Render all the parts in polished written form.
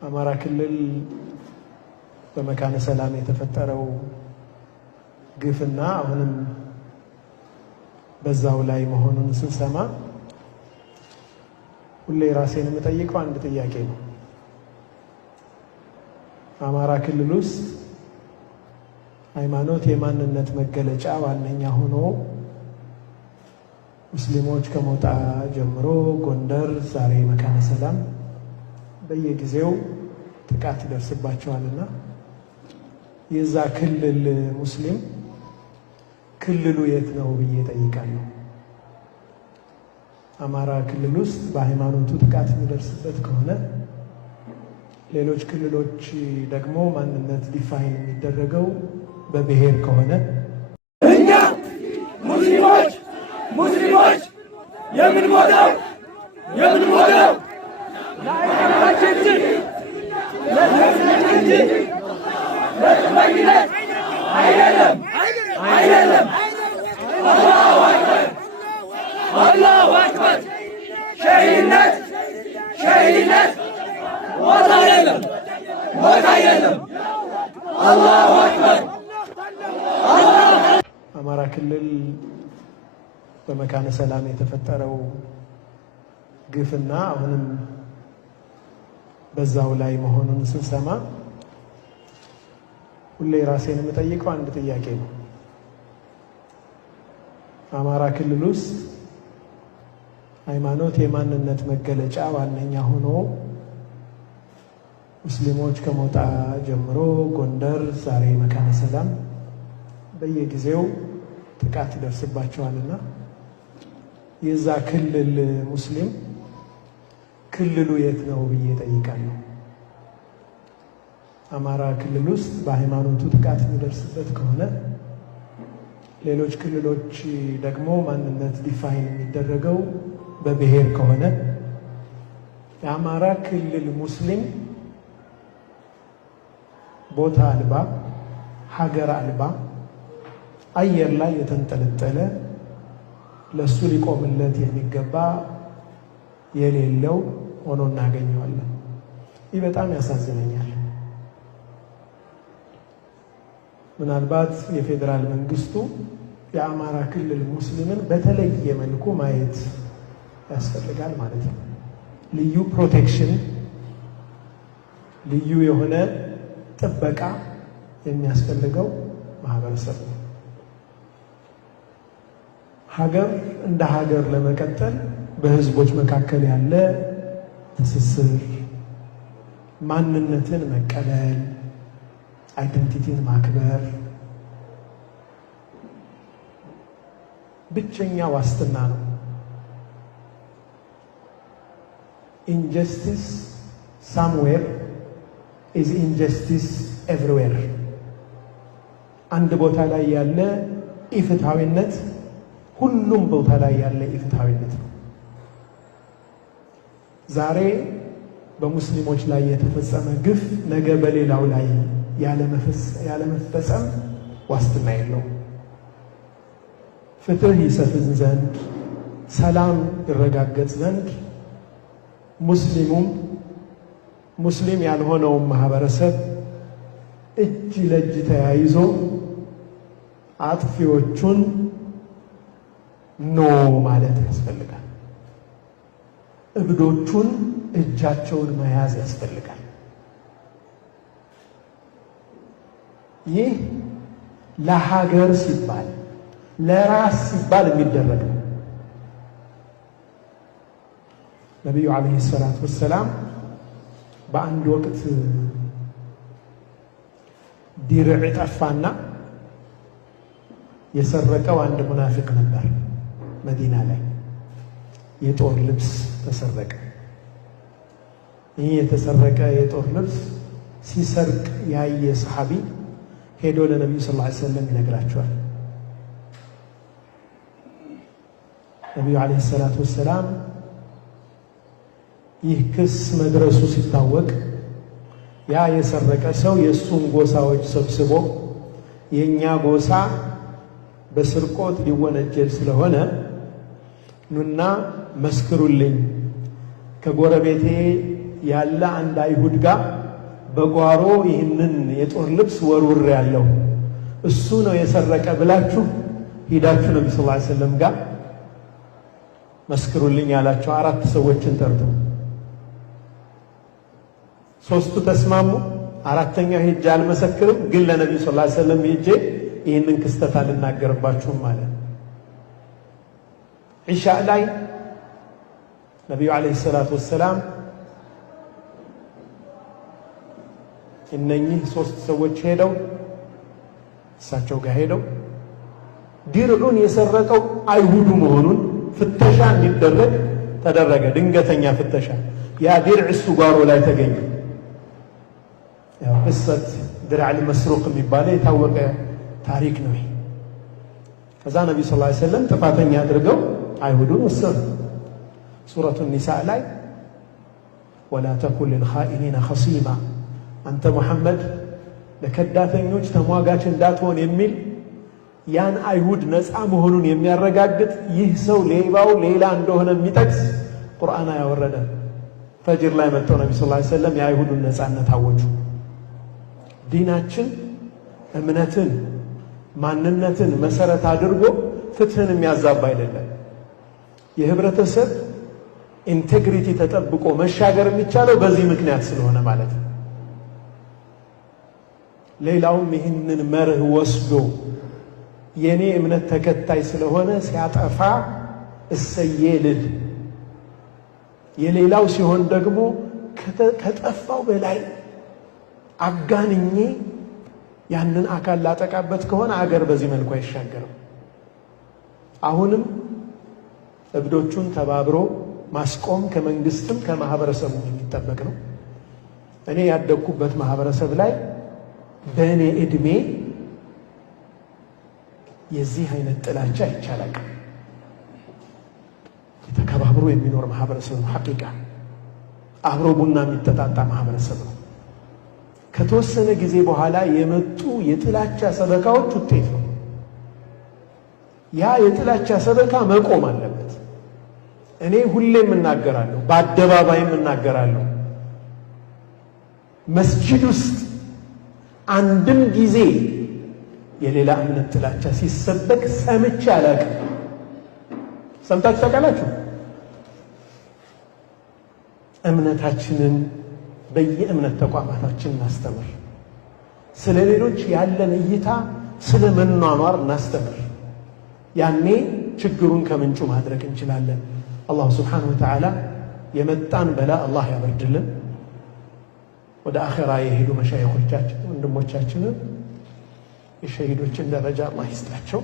አማራ ክልል በመካነ ሰላም የተፈጠረው ግፍና አሁንም በዛው ላይ መሆኑን ስንሰማ ሁሌ ራሴን የምጠይቀው አንድ ጥያቄ ነው። አማራ ክልል ውስጥ ሃይማኖት የማንነት መገለጫ ዋነኛ ሆኖ ሙስሊሞች ከሞጣ ጀምሮ ጎንደር፣ ዛሬ መካነ ሰላም በየጊዜው ጥቃት ይደርስባቸዋልና የዛ ክልል ሙስሊም ክልሉ የት ነው ብዬ ጠይቃለሁ። አማራ ክልል ውስጥ በሃይማኖቱ ጥቃት የሚደርስበት ከሆነ ሌሎች ክልሎች ደግሞ ማንነት ዲፋይን የሚደረገው በብሔር ከሆነ እኛ ሙስሊሞች የምንሞተው ለሃይማኖታችን እንጂ ለጥመኝነት አይደለም። አላሁ አክበር። ሸሂድነት ሞት አይደለም። አላሁ አክበር። አማራ ክልል በመካነ ሰላም የተፈጠረው ግፍና አሁንም በዛው ላይ መሆኑን ስንሰማ ሁሌ ራሴን የምጠይቀው አንድ ጥያቄ ነው። አማራ ክልል ውስጥ ሃይማኖት የማንነት መገለጫ ዋነኛ ሆኖ ሙስሊሞች ከሞጣ ጀምሮ ጎንደር፣ ዛሬ መካነ ሰላም በየጊዜው ጥቃት ይደርስባቸዋልና የዛ ክልል ሙስሊም ክልሉ የት ነው ብዬ ጠይቃለሁ። አማራ ክልል ውስጥ በሃይማኖቱ ጥቃት የሚደርስበት ከሆነ ሌሎች ክልሎች ደግሞ ማንነት ዲፋይን የሚደረገው በብሔር ከሆነ የአማራ ክልል ሙስሊም ቦታ አልባ፣ ሀገር አልባ፣ አየር ላይ የተንጠለጠለ ለሱ ሊቆምለት የሚገባ የሌለው ሆኖ እናገኘዋለን። ይህ በጣም ያሳዝነኛል። ምናልባት የፌዴራል መንግስቱ የአማራ ክልል ሙስሊምን በተለየ መልኩ ማየት ያስፈልጋል ማለት ነው። ልዩ ፕሮቴክሽን፣ ልዩ የሆነ ጥበቃ የሚያስፈልገው ማህበረሰብ ነው። ሀገር እንደ ሀገር ለመቀጠል በህዝቦች መካከል ያለ ትስስር፣ ማንነትን መቀበል፣ አይደንቲቲን ማክበር ብቸኛ ዋስትና ነው። ኢንጀስቲስ ሳምዌር ኢዝ ኢንጀስቲስ ኤቭሪዌር። አንድ ቦታ ላይ ያለ ኢፍትሐዊነት ሁሉም ቦታ ላይ ያለ ኢፍትሐዊነት ነው። ዛሬ በሙስሊሞች ላይ የተፈጸመ ግፍ ነገ በሌላው ላይ ያለመፈጸም ዋስትና የለው። ፍትህ ይሰፍን ዘንድ፣ ሰላም ይረጋገጥ ዘንድ ሙስሊም ያልሆነውን ማህበረሰብ እጅ ለእጅ ተያይዞ አጥፊዎቹን ኖ ማለት ያስፈልጋል። እብዶቹን እጃቸውን መያዝ ያስፈልጋል። ይህ ለሀገር ሲባል ለራስ ሲባል የሚደረግ ነው። ነቢዩ ዓለይሂ ሰላቱ ወሰላም በአንድ ወቅት ዲርዕ ጠፋና የሰረቀው አንድ ሙናፊቅ ነበር። መዲና ላይ የጦር ልብስ ተሰረቀ። ይህ የተሰረቀ የጦር ልብስ ሲሰርቅ ያየ ሰሐቢ ሄዶ ለነቢዩ ሰለላሁ ዐለይሂ ወሰለም ይነግራቸዋል። ነቢዩ ዓለይሂ ሰላቱ ወሰላም ይህ ክስ መድረሱ ሲታወቅ ያ የሰረቀ ሰው የእሱን ጎሳዎች ሰብስቦ የእኛ ጎሳ በስርቆት ሊወነጀል ስለሆነ ኑና መስክሩልኝ፣ ከጎረቤቴ ያለ አንድ አይሁድ ጋር በጓሮ ይህንን የጦር ልብስ ወርውር ያለው እሱ ነው የሰረቀ ብላችሁ ሂዳችሁ ነብዩ ሰለላሁ ዐለይሂ ወሰለም ጋር መስክሩልኝ ያላቸው 4 ሰዎችን ጠርቶ 3ቱ ተስማሙ። 4ኛው ሄጄ አልመሰክርም፣ ግን ለነብዩ ሰለላሁ ዐለይሂ ወሰለም ሄጄ ይህንን ክስተት አልናገርባችሁም ማለት። ዒሻ ላይ ነብዩ ዐለይሂ ሰላቱ ወሰላም እነኚህ 3 ሰዎች ሄደው እሳቸው ጋር ሄደው ዲርዑን የሰረቀው አይሁዱ መሆኑን ፍተሻ እንዲደረግ ተደረገ። ድንገተኛ ፍተሻ። ያ ዲርዕ እሱ ጓሮ ላይ ተገኘ። ያው ቅሰት ድርዕ መስሩቅ የሚባለው የታወቀ ታሪክ ነው። ከዛ ነብዩ ሰለላሁ ዐለይሂ ወሰለም ጥፋተኛ አድርገው አይሁዱን ወሰዱ። ሱረቱ ኒሳ ላይ ወላ ተኩን ሊልኻኢኒነ ኸሲማ፣ አንተ ሙሐመድ ለከዳተኞች ተሟጋች እንዳትሆን የሚል ያን አይሁድ ነፃ መሆኑን የሚያረጋግጥ ይህ ሰው ሌባው ሌላ እንደሆነ የሚጠቅስ ቁርአን ያወረደ። ፈጅር ላይ መጥተው ነብዩ ሰለላሁ ዐለይሂ ወሰለም የአይሁዱን ነፃነት አወጁ። ዲናችን እምነትን ማንነትን መሰረት አድርጎ ፍትህን የሚያዛባ አይደለም። የህብረተሰብ ኢንቴግሪቲ ተጠብቆ መሻገር የሚቻለው በዚህ ምክንያት ስለሆነ ማለት ነው። ሌላውም ይህንን መርህ ወስዶ የኔ እምነት ተከታይ ስለሆነ ሲያጠፋ እሰዬ ልል፣ የሌላው ሲሆን ደግሞ ከጠፋው በላይ አጋንኜ ያንን አካል ላጠቃበት ከሆነ አገር በዚህ መልኩ አይሻገርም። አሁንም እብዶቹን ተባብሮ ማስቆም ከመንግስትም ከማህበረሰቡ የሚጠበቅ ነው። እኔ ያደግኩበት ማህበረሰብ ላይ በእኔ እድሜ የዚህ አይነት ጥላቻ ይቻላል። የተከባብሮ የሚኖር ማህበረሰብ ነው። ሐቂቃ አብሮ ቡና የሚጠጣጣ ማህበረሰብ ነው። ከተወሰነ ጊዜ በኋላ የመጡ የጥላቻ ሰበካዎች ውጤት ነው። ያ የጥላቻ ሰበካ መቆም አለበት። እኔ ሁሌም እናገራለሁ፣ በአደባባይም እናገራለሁ። መስጂድ ውስጥ አንድም ጊዜ የሌላ እምነት ጥላቻ ሲሰበክ ሰምቼ አላውቅም። ሰምታችሁ ታውቃላችሁ? እምነታችንን በየእምነት ተቋማታችን እናስተምር። ስለ ሌሎች ያለን እይታ ስለ መኗኗር እናስተምር። ያኔ ችግሩን ከምንጩ ማድረግ እንችላለን። አላሁ ስብሓነሁ ወተዓላ የመጣን በላ አላህ ያበርድልን። ወደ አኺራ የሄዱ መሻይኾቻችን ወንድሞቻችንን የሸሂዶችን ደረጃ አላህ ይስጣቸው።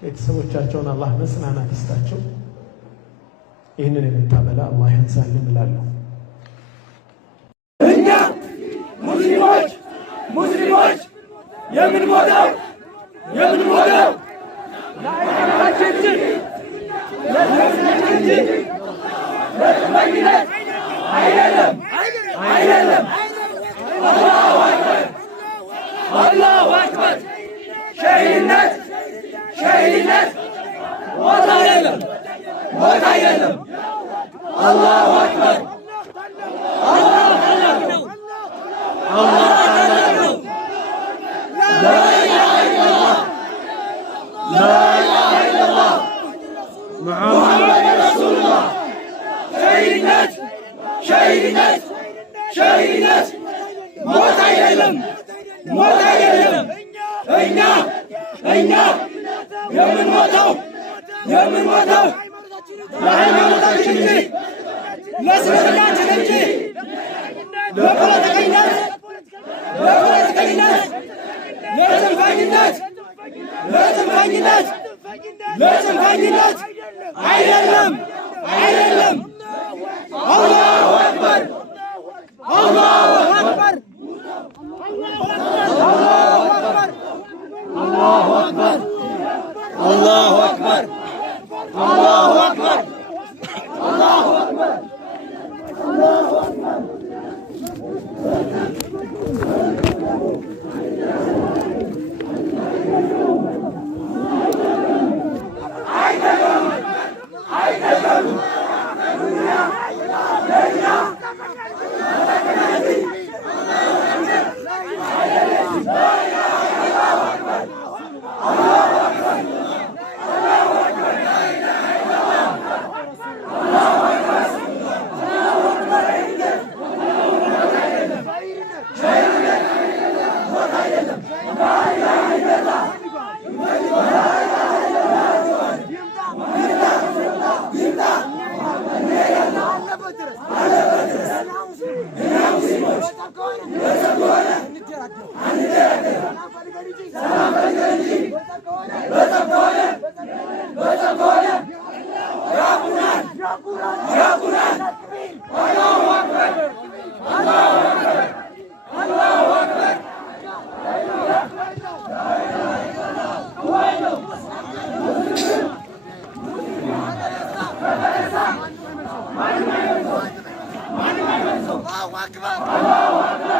ቤተሰቦቻቸውን አላህ መጽናናት ይስጣቸው። ይህንን የመጣ በላ አላህ ያንሳልን እላለሁ። እኛ ሙስሊሞች የምንሞተው ለሃይማኖታችን እንጂ ለጥመኝነት አይደለም። አላሁ አክበር። ሸሂድነት ሞት አይደለም። አላሁ አክበር። አላህ ታላቅ ነው። ላ ኢላሃ ኢለላህ ሙሐመድ ረሱሉላህ። ሸሂድነት ሞት አይደለም። እኛ የምንሞተው ለሃይማኖታችን እንጂ ለስልጣናችን እንጂ ለፖለቲከኝነት ለጽንፈኝነት አይደለም። አላሁ አክበር። አላሁ አክበር